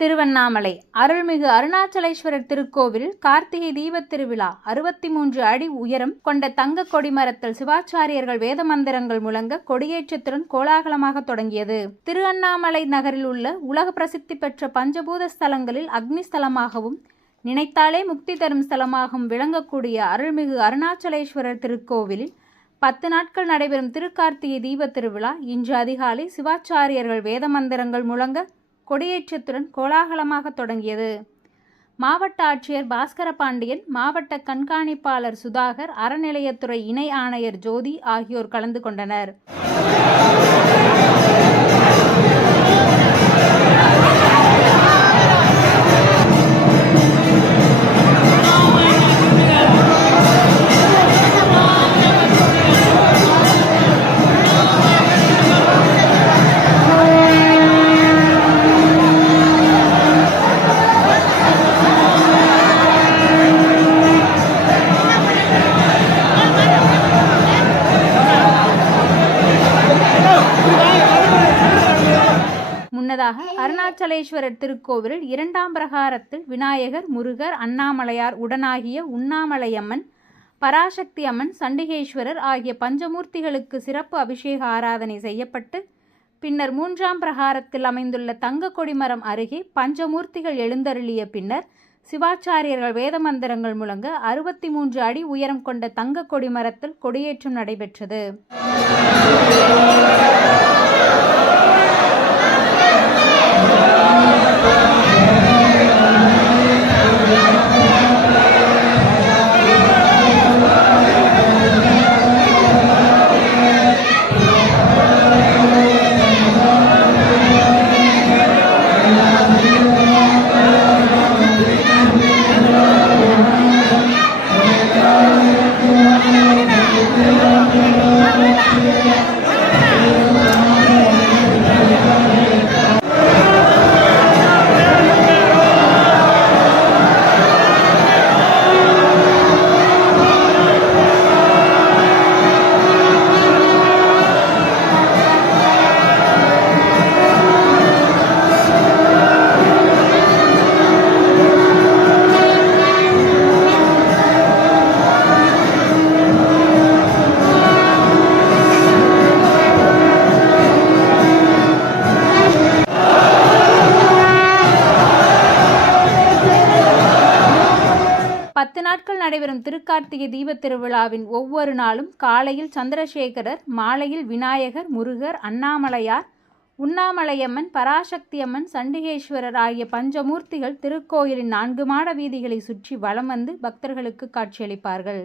திருவண்ணாமலை. அருள்மிகு அருணாச்சலேஸ்வரர் திருக்கோவில் கார்த்திகை தீபத் திருவிழா அறுபத்தி மூன்று அடி உயரம் கொண்ட தங்க கொடிமரத்தில் சிவாச்சாரியர்கள் வேத மந்திரங்கள் முழங்க கொடியேற்றத்துடன் கோலாகலமாக தொடங்கியது. திருவண்ணாமலை நகரில் உள்ள உலக பிரசித்தி பெற்ற பஞ்சபூத ஸ்தலங்களில் அக்னி ஸ்தலமாகவும் நினைத்தாலே முக்தி தரும் ஸ்தலமாகவும் விளங்கக்கூடிய அருள்மிகு அருணாச்சலேஸ்வரர் திருக்கோவிலில் பத்து நாட்கள் நடைபெறும் திருக்கார்த்திகை தீபத் திருவிழா இன்று அதிகாலை சிவாச்சாரியர்கள் வேத மந்திரங்கள் முழங்க கொடியேற்றத்துடன் கோலாகலமாக தொடங்கியது. மாவட்ட ஆட்சியர் பாஸ்கர பாண்டியன் மாவட்ட கண்காணிப்பாளர் சுதாகர் அறநிலையத்துறை இணை ஆணையர் ஜோதி ஆகியோர் கலந்து கொண்டனர். அருணாச்சலேஸ்வரர் திருக்கோவிலில் இரண்டாம் பிரகாரத்தில் விநாயகர் முருகர் அண்ணாமலையார் உடனாகிய உண்ணாமலையம்மன் பராசக்தி அம்மன் சண்டிகேஸ்வரர் ஆகிய பஞ்சமூர்த்திகளுக்கு சிறப்பு அபிஷேக ஆராதனை செய்யப்பட்டு பின்னர் மூன்றாம் பிரகாரத்தில் அமைந்துள்ள தங்க கொடிமரம் அருகே பஞ்சமூர்த்திகள் எழுந்தருளிய பின்னர் சிவாச்சாரியர்கள் வேத மந்திரங்கள் முழங்க அறுபத்தி மூன்று அடி உயரம் கொண்ட தங்க கொடிமரத்தில் கொடியேற்றம் நடைபெற்றது. பத்து நாட்கள் நடைபெறும் திருக்கார்த்திகை தீபத் திருவிழாவின் ஒவ்வொரு நாளும் காலையில் சந்திரசேகரர் மாலையில் விநாயகர் முருகர் அண்ணாமலையார் உண்ணாமலையம்மன் பராசக்தியம்மன் சண்டிகேஸ்வரர் ஆகிய பஞ்சமூர்த்திகள் திருக்கோயிலின் நான்கு மாட வீதிகளை சுற்றி வலம் வந்து பக்தர்களுக்கு காட்சியளிப்பார்கள்.